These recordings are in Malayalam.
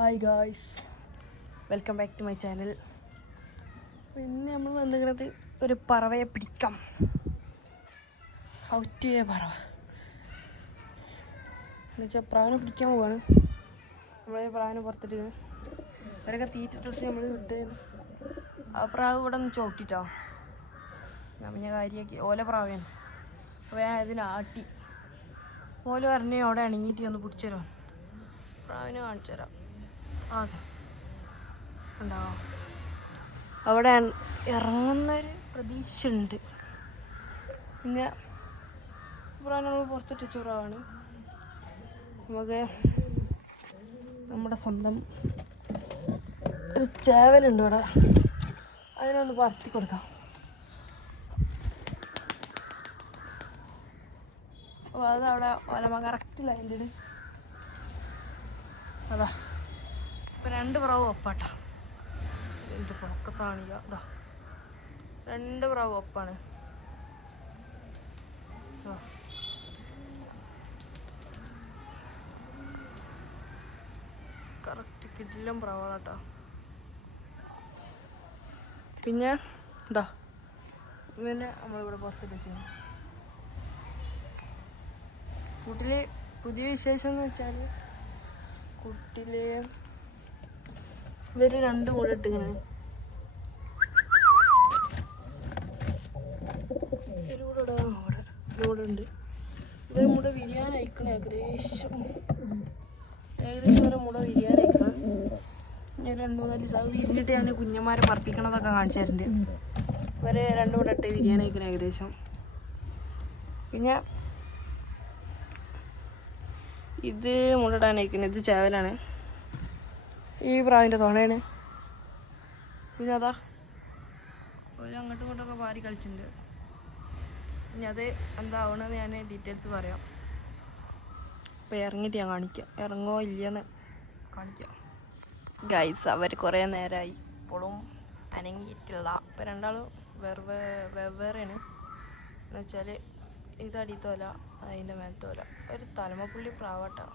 Hi guys, welcome back to my channel. പിന്നെ നമ്മൾ വന്നിരിക്കുന്നത് ഒരു പറവയെ പിടിക്കാം. ഔറ്റിയ പറവ എന്നുവെച്ചാൽ പ്രാവിനെ പിടിക്കാൻ പോവാണ്. നമ്മൾ പ്രാവിനെ പുറത്തിട്ട് അവരൊക്കെ തീറ്റിട്ട് നമ്മൾ വിട്ട് ആ പ്രാവ് ഇവിടെ നിന്ന് ചവിട്ടിട്ടോ ഞാൻ കാര്യമാക്കി ഓല പ്രാവയാണ്. അപ്പോൾ ഞാൻ ഇതിനാട്ടി ഓല പറഞ്ഞ് അവിടെ അണങ്ങിയിട്ട് ഒന്ന് പിടിച്ചു തരാം. പ്രാവിനെ കാണിച്ചു തരാം. ഉണ്ടാവും അവിടെ ഇറങ്ങുന്നൊരു പ്രതീക്ഷ ഉണ്ട്. പിന്നെ പ്രാവ് നമ്മൾ പുറത്തിട്ട് വെച്ച പ്രാവാണ്. നമുക്ക് നമ്മുടെ സ്വന്തം ഒരു ചേവലുണ്ട് ഇവിടെ, അതിനൊന്ന് പറത്തി കൊടുക്കാം. അപ്പോൾ അതവിടെ ഒലമ കറക്റ്റ് ലൈനിൽ അതാ. ഇപ്പം 2 പ്രാവ് ഒപ്പാട്ടാ. എൻ്റെ ഫോക്കസാണ് അതാ, 2 പ്രാവ് ഒപ്പാണ്. കറക്റ്റ് കിടിലം പ്രാവാളാട്ടോ. പിന്നെ ഇതാ പിന്നെ നമ്മളിവിടെ പുറത്തിട്ട് വെച്ചു. കൂട്ടിൽ പുതിയ വിശേഷം എന്ന് വെച്ചാൽ കൂട്ടിൽ ഇവർ 2 മുട ഇട്ടിങ്ങനെ ഇവിടെ ഉണ്ട്. ഇവർ മുട വിരിയാനയക്കണം. ഏകദേശം ഒരു മുട വിരിയാനയക്കണം. ഞാൻ 2-3 ദിവസം വിരിഞ്ഞിട്ട് ഞാൻ കുഞ്ഞന്മാരെ പറപ്പിക്കണതൊക്കെ കാണിച്ചു തരുന്നുണ്ട്. ഇവർ 2 മുട ഇട്ട് വിരിയാനയക്കണം ഏകദേശം. പിന്നെ ഇത് മുടയിടാനയക്കുന്നത്, ഇത് ചേവലാണ്. ഈ പ്രാവിൻ്റെ തുണയാണ്. പിന്നെ അതാ ഒരു അങ്ങോട്ടും ഇങ്ങോട്ടൊക്കെ പാരി കളിച്ചിട്ടുണ്ട്. ഇനി അത് എന്താവണമെന്ന് ഞാൻ ഡീറ്റെയിൽസ് പറയാം. അപ്പോൾ ഇറങ്ങിയിട്ട് ഞാൻ കാണിക്കാം, ഇറങ്ങോ ഇല്ലയെന്ന് കാണിക്കാം. ഗൈസ്, അവർ കുറേ നേരമായി ഇപ്പോഴും അനങ്ങിയിട്ടില്ല. ഇപ്പോൾ 2 വെവ്വേറെയാണ്. എന്നുവെച്ചാൽ ഇത് അടിത്തോല, അതിൻ്റെ മേലത്തോല. ഒരു തലമപ്പുള്ളി പ്രാവട്ടാ.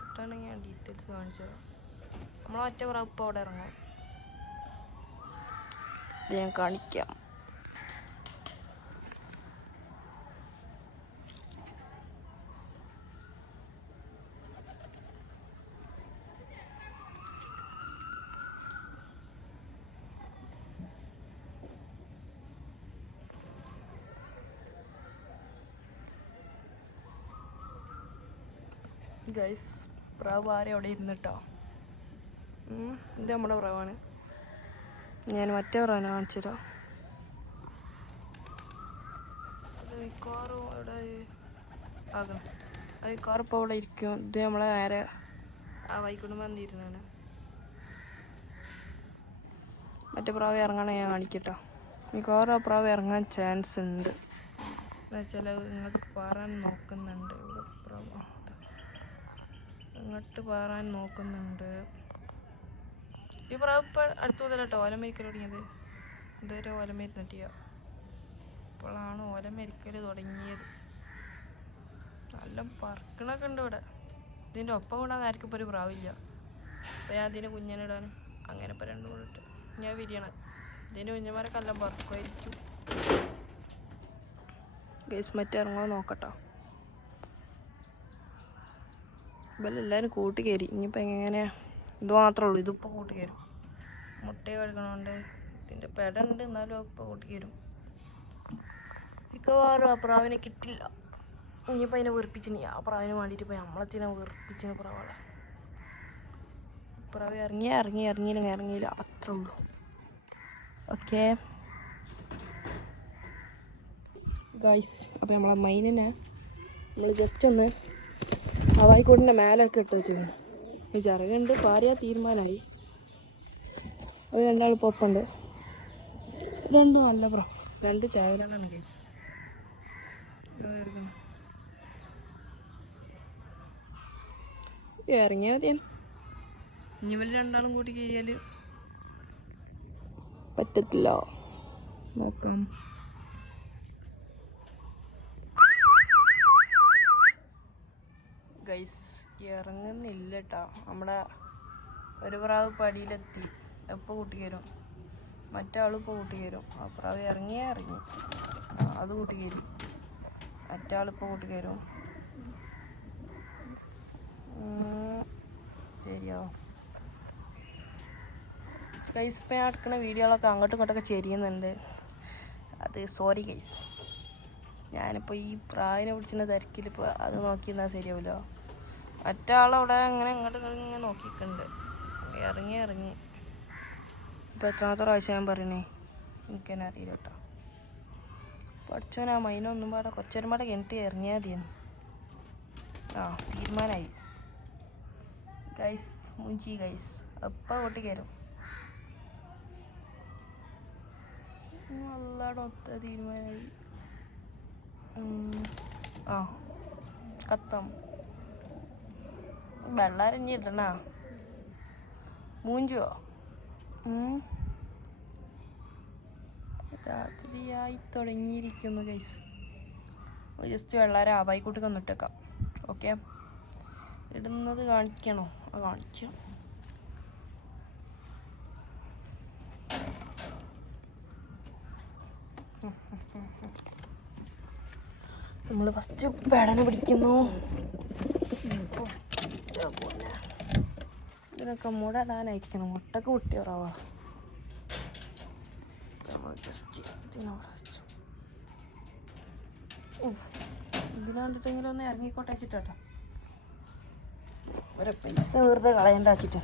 കിട്ടുകയാണെങ്കിൽ ഞാൻ ഡീറ്റെയിൽസ് കാണിച്ചു തരാം. നമ്മൾ ഒറ്റ പ്രാവ് ഇപ്പോൾ അവിടെ ഇറങ്ങും. ഇത് ഞാൻ കാണിക്കാം. ഗൈസ്, പ്രാവ് ആരെ അവിടെ ഇരുന്നിട്ടോ. ഇത് നമ്മുടെ പ്രാവാണ്. ഞാൻ മറ്റേ പ്രാവിനെ കാണിച്ചു തരാം. അത് മിക്കവാറും ഇവിടെ ആകണം. അത് മിക്കവാറും ഇപ്പോൾ അവിടെ ഇരിക്കും. ഇത് നമ്മളെ നേരെ ആ വൈകുണ്ഠം വന്നിരുന്നാണ്. മറ്റേ പ്രാവ് ഇറങ്ങണ ഞാൻ കാണിക്കട്ടോ. മിക്കവാറും ആ പ്രാവ് ഇറങ്ങാൻ ചാൻസ് ഉണ്ട്. എന്നുവെച്ചാൽ ഇങ്ങോട്ട് പാറാൻ നോക്കുന്നുണ്ട്. ഇവിടെ പ്രാവ് ഇങ്ങോട്ട് പാറാൻ നോക്കുന്നുണ്ട്. ഈ പ്രാവ് ഇപ്പം അടുത്ത് മുതൽ കേട്ടോ ഓലമരിക്കൽ തുടങ്ങിയത്. ഇതുവരെ ഓലമരുന്നിട്ടിയ ഇപ്പോഴാണ് ഓലമരിക്കൽ തുടങ്ങിയത്. നല്ല പറക്കണൊക്കെ ഉണ്ട് ഇവിടെ. ഇതിൻ്റെ ഒപ്പം കൂടാൻ ആർക്കും ഇപ്പോൾ ഒരു പ്രാവില്ല. അപ്പോൾ ഞാൻ അതിന് കുഞ്ഞനിടാൻ അങ്ങനെ ഇപ്പോൾ 2 കൂടെ ഇട്ട് ഞാൻ വിരിയണം. ഇതിൻ്റെ കുഞ്ഞന്മാരൊക്കെ എല്ലാം പറക്കുമായിരിക്കും. ഗൈസ്, മറ്റേ ഇറങ്ങോ നോക്കട്ടോ. ഇവരെല്ലാവരും കൂട്ടി കയറി. ഇനിയിപ്പോൾ എങ്ങനെയാ, ഇത് മാത്രമേ ഉള്ളൂ. ഇതിപ്പോൾ കൂട്ടി കയറും. മുട്ടയെ കഴിക്കണോണ്ട് ഇതിൻ്റെ പെടുണ്ട്, എന്നാലും ഇപ്പോൾ കൂട്ടി കയറും. മിക്കവാറും ആ പ്രാവിനെ കിട്ടില്ല. ഇനിയിപ്പോൾ അതിനെ വെറുപ്പിച്ചിന്. ആ പ്രാവിന് വേണ്ടിയിട്ട് ഇപ്പോൾ നമ്മളത്തിനെ വെറുപ്പിച്ചിന് പ്രാവാളെ. പ്രാവ് ഇറങ്ങിയില്ല അത്രേ ഉള്ളൂ. ഓക്കെ ഗൈസ്, അപ്പോൾ നമ്മളെ മൈനിനെ നമ്മൾ ജസ്റ്റ് ഒന്ന് ഹവായിക്കോട്ടിൻ്റെ മേലൊക്കെ ഇട്ട് വെച്ചു. ഈ ചിറകുണ്ട്, പാറിയാ തീരുമാനമായി. അത് 2 പൊപ്പുണ്ട്. 2 നല്ല 2 ചായലാണ് ഗൈസ്. ഇറങ്ങിയാൽ മതിയാണ്. ഇനി ഇവർ 2 കൂട്ടി കയറിയാൽ പറ്റത്തില്ല. നോക്കാം. ഗൈസ്, ഇറങ്ങുന്നില്ല കേട്ടോ. നമ്മുടെ ഒരു പ്രാവ് പടിയിലെത്തി, എപ്പോൾ കൂട്ടി കയറും. മറ്റാളും ഇപ്പോൾ കൂട്ടി കയറും. ആ പ്രാവ് ഇറങ്ങി അത് കൂട്ടി കയറി. മറ്റാളിപ്പോൾ കൂട്ടി കയറും. ശരിയോ ഗൈസ്? ഇപ്പം ഞാൻ എടുക്കുന്ന വീഡിയോകളൊക്കെ അങ്ങോട്ടും ഇങ്ങോട്ടൊക്കെ ചെരിയുന്നുണ്ട്. അത് സോറി ഗൈസ്. ഞാനിപ്പോൾ ഈ പ്രാവിനെ പിടിച്ചിട്ട് തിരക്കിലിപ്പോൾ അത് നോക്കിയിരുന്നാൽ ശരിയാവില്ല. മറ്റാളവിടെ ഇങ്ങനെ ഇങ്ങനെ നോക്കിയിട്ടുണ്ട്. ഇറങ്ങി ഇപ്പോൾ എത്രാമത്തെ പ്രാവശ്യം ഞാൻ പറയണേ, എനിക്കെന്നെ അറിയില്ല കേട്ടോ. പഠിച്ചോനാ മൈനൊന്നും പാടെ കുറച്ചേരം പാടെ കിണറ്റ് ഇറങ്ങിയാൽ മതിയെന്ന്. തീരുമാനമായി ഗൈസ്. മുഞ്ചി ഗൈസ്. അപ്പം കൂട്ടി കയറും. നല്ലോണം ഒത്ത തീരുമാനമായി. കത്തം വെള്ളരഞ്ഞിടണ മൂഞ്ചുവോ? രാത്രിയായി തുടങ്ങിയിരിക്കുന്നു ഗൈസ്. ജസ്റ്റ് വെള്ളാരം ആവായിക്കൂട്ടി കൊന്നിട്ടേക്കാം. ഓക്കെ, ഇടുന്നത് കാണിക്കണോ? കാണിക്കാം. നമ്മൾ ഫസ്റ്റ് പേടനെ പിടിക്കുന്നു. ഇതിനൊക്കെ മുട ഇടാൻ അയക്കണം. മുട്ടക്ക് കുട്ടി ഉറവാ. നമ്മൾ ജസ്റ്റ് ഇതിനോട് വെച്ചു. ഇതിനാണ്ടിട്ടെങ്കിലും ഒന്ന് ഇറങ്ങിക്കോട്ടെ വെച്ചിട്ടോ. ഒരു പൈസ വെറുതെ കളയണ്ട വെച്ചിട്ട്.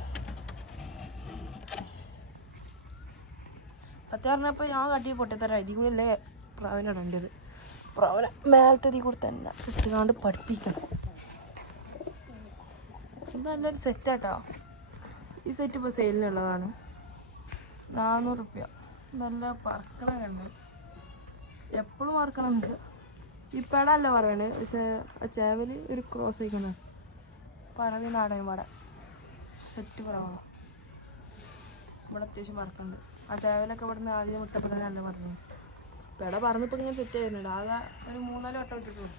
പറഞ്ഞപ്പോൾ ഞാൻ കട്ടി പൊട്ടിത്തരാം. ഇതിൽ കൂടി അല്ലേ പ്രാവിനെ ഇടേണ്ടത്. പ്രാവിനെ മേലത്തെ ഇതിൽ കൂടി തന്നെ ഇട്ടുകൊണ്ട് പഠിപ്പിക്കണം. ഇത് നല്ലൊരു സെറ്റാട്ടോ. ഈ സെറ്റ് ഇപ്പോൾ സെയിലിനുള്ളതാണ്. 400 റുപ്യ. നല്ല പറക്കണം കണ്ട്. എപ്പോഴും പറക്കണമെന്നില്ല. ഈ പെടല്ല പറയണേ, പക്ഷേ ചേവല് ഒരു ക്രോസ് ആയിക്കണം. പറവി നാടൻ പാട സെറ്റ് പറവണം. ഇവിടെ അത്യാവശ്യം പറക്കുന്നുണ്ട്. ആ ചേവലൊക്കെ ഇവിടുന്ന് ആദ്യം വിട്ടപ്പോഴല്ല പറഞ്ഞു. പെട പറന്നിപ്പോൾ ഇങ്ങനെ സെറ്റ് ആയിരുന്നുണ്ട്. ആകെ ഒരു 3-4 വട്ടം ഇട്ടിട്ടുള്ളൂ.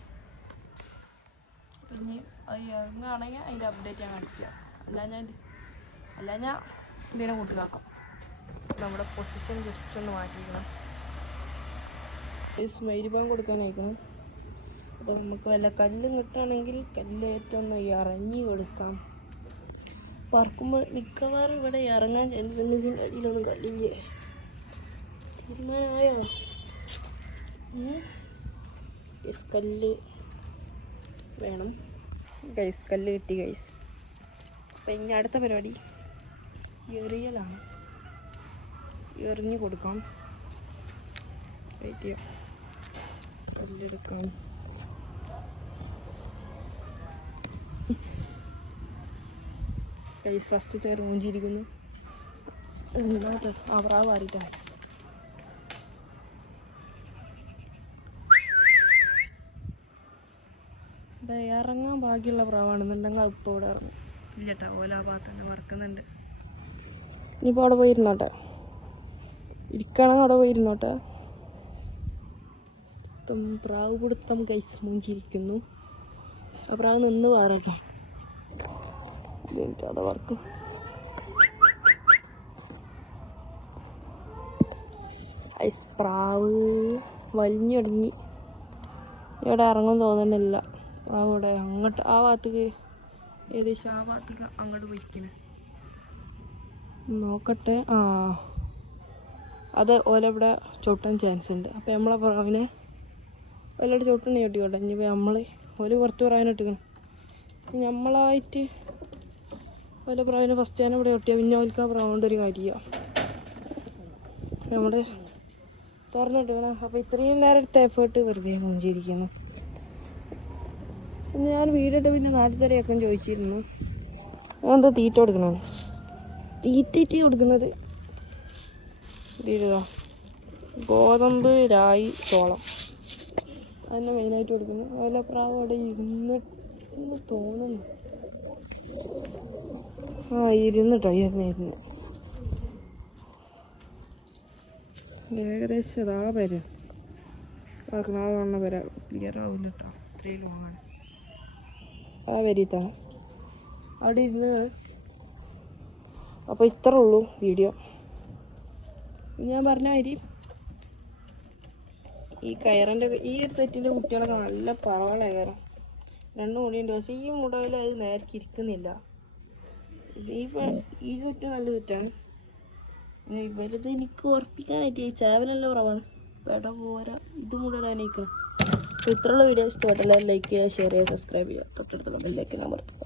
പിന്നെ അത് ഇറങ്ങുകയാണെങ്കിൽ അതിൻ്റെ അപ്ഡേറ്റ് ഞാൻ കാണിക്കുക. അല്ല ഞാൻ ഇതിനെ കൂട്ടിലാക്കാം. നമ്മുടെ പൊസിഷൻ ജസ്റ്റ് ഒന്ന് മാറ്റിയിരിക്കണം. Smiley bank കൊടുക്കാനായിരിക്കണം. അപ്പോൾ നമുക്ക് വല്ല കല്ലും കിട്ടുകയാണെങ്കിൽ കല്ലേറ്റം ഒന്ന് ഇറങ്ങി കൊടുക്കാം. പറക്കുമ്പോൾ മിക്കവാറും ഇവിടെ ഇറങ്ങാൻ ഇതിൻ്റെ അടിയിലൊന്നും കല്ലില്ലേ. തീരുമാനമായോ? കല്ല് വേണം ഗൈസ്. കല്ല് കിട്ടി ഗൈസ്. അപ്പം ഇനി അടുത്ത പരിപാടി എറിയലാണ്. എറിഞ്ഞു കൊടുക്കാം. വെയിറ്റ് ചെയ്യാം. കല്ലെടുക്കാം. ഗൈസ് ഫസ്റ്റ് റൂഞ്ചിരിക്കുന്നു. ആ പ്രാവ് മാറിയിട്ടാണ്. ഇറങ്ങാൻ ഭാഗ്യമുള്ള പ്രാവാണെന്നുണ്ടെങ്കിൽ ഇപ്പോൾ ഇവിടെ ഇറങ്ങും. ഇല്ല കേട്ടോ, ഓല ഭാഗത്ത് തന്നെ വറക്കുന്നുണ്ട്. ഇനിയിപ്പോൾ അവിടെ പോയിരുന്നോട്ടെ. ഇരിക്കണമെങ്കിൽ അവിടെ പോയിരുന്നോട്ടെ. പ്രാവ് പിടുത്തം ഗൈസ് മൂഞ്ചിരിക്കുന്നു. ആ പ്രാവ് നിന്ന് പാറട്ടോ. അത് വറക്കും. ഐസ് പ്രാവ് വലിഞ്ഞൊടുങ്ങി. ഇവിടെ ഇറങ്ങും തോന്നുന്നില്ല. പ്രാവ് ഇവിടെ അങ്ങോട്ട് ആ ഭാഗത്തേക്ക് ഏകദേശം ആ ഭാഗത്തേക്ക് അങ്ങോട്ട് പോയിക്കണേ. നോക്കട്ടെ. അത് ഓല ഇവിടെ ചവിട്ടാൻ ചാൻസ് ഉണ്ട്. അപ്പോൾ നമ്മളെ പ്രാവിനെ ഓലോട് ചവിട്ടണ ചവിട്ടിക്കോട്ടെ. ഇനിയിപ്പോൾ നമ്മൾ ഒരു പുറത്ത് പ്രാവിനിട്ടിക്കണം. നമ്മളായിട്ട് ഓല പ്രാവിനെ ഫസ്റ്റ് ഞാൻ ഇവിടെ ചവിട്ടിയാൽ പിന്നെ ഓൽക്ക് ആ പ്രാവുകൊണ്ട് ഒരു കാര്യമാണ്. നമ്മൾ തുറന്നിട്ടിക്കണം. അപ്പോൾ ഇത്രയും നേരത്തെ എഫേർട്ട് വെറുതെ മൂഞ്ചിരിക്കുന്നു. ഞാൻ വീടിട്ട് പിന്നെ നാട്ടുതരയൊക്കെ ചോദിച്ചിരുന്നു ഞാൻ എന്താ തീറ്റ കൊടുക്കണമെന്ന്. തീറ്റ കൊടുക്കുന്നത് ഇതാ ഗോതമ്പ്, രായി, ചോളം അതന്നെ മെയിനായിട്ട് കൊടുക്കുന്നു. വല്ല പ്രാവ് അവിടെ ഇരുന്ന് തോന്നുന്നു. ഇരുന്നിട്ടോ ഇരുന്ന് ഏകദേശം അതാ പേര് കാണുന്ന പേര ക്ലിയർ ആവില്ല കേട്ടോ. ഇത്രയും ലോങ്ങാണ്. ആ വരിത്താണ് അവിടെ ഇരുന്ന് അപ്പോൾ ഇത്രേ ഉള്ളൂ വീഡിയോ. ഞാൻ പറഞ്ഞ മാതിരി ഈ കയറിൻ്റെ ഈ ഒരു സെറ്റിൻ്റെ കുട്ടികളൊക്കെ നല്ല പറവള കയറും. 2 മുടിയുണ്ട്, പക്ഷേ ഈ മുടയിൽ അത് നേരക്ക് ഇരിക്കുന്നില്ല. ഈ സെറ്റ് നല്ല സെറ്റാണ്. ഇവരത് എനിക്ക് ഉറപ്പിക്കാനായിട്ട് ഈ ചാവലെല്ലാം കുറവാണ്. പെട പോരാ, ഇത് മുടലാനയിക്കണം. അപ്പോൾ ഇത്രയുള്ള വീഡിയോ ഇഷ്ടപ്പെട്ടെല്ലാം ലൈക്ക് ചെയ്യുക, ഷെയർ ചെയ്യുക, സബ്സ്ക്രൈബ് ചെയ്യുക. തൊട്ടടുത്തുള്ള ബെല്ലൈക്കൻ അമർത്തുക.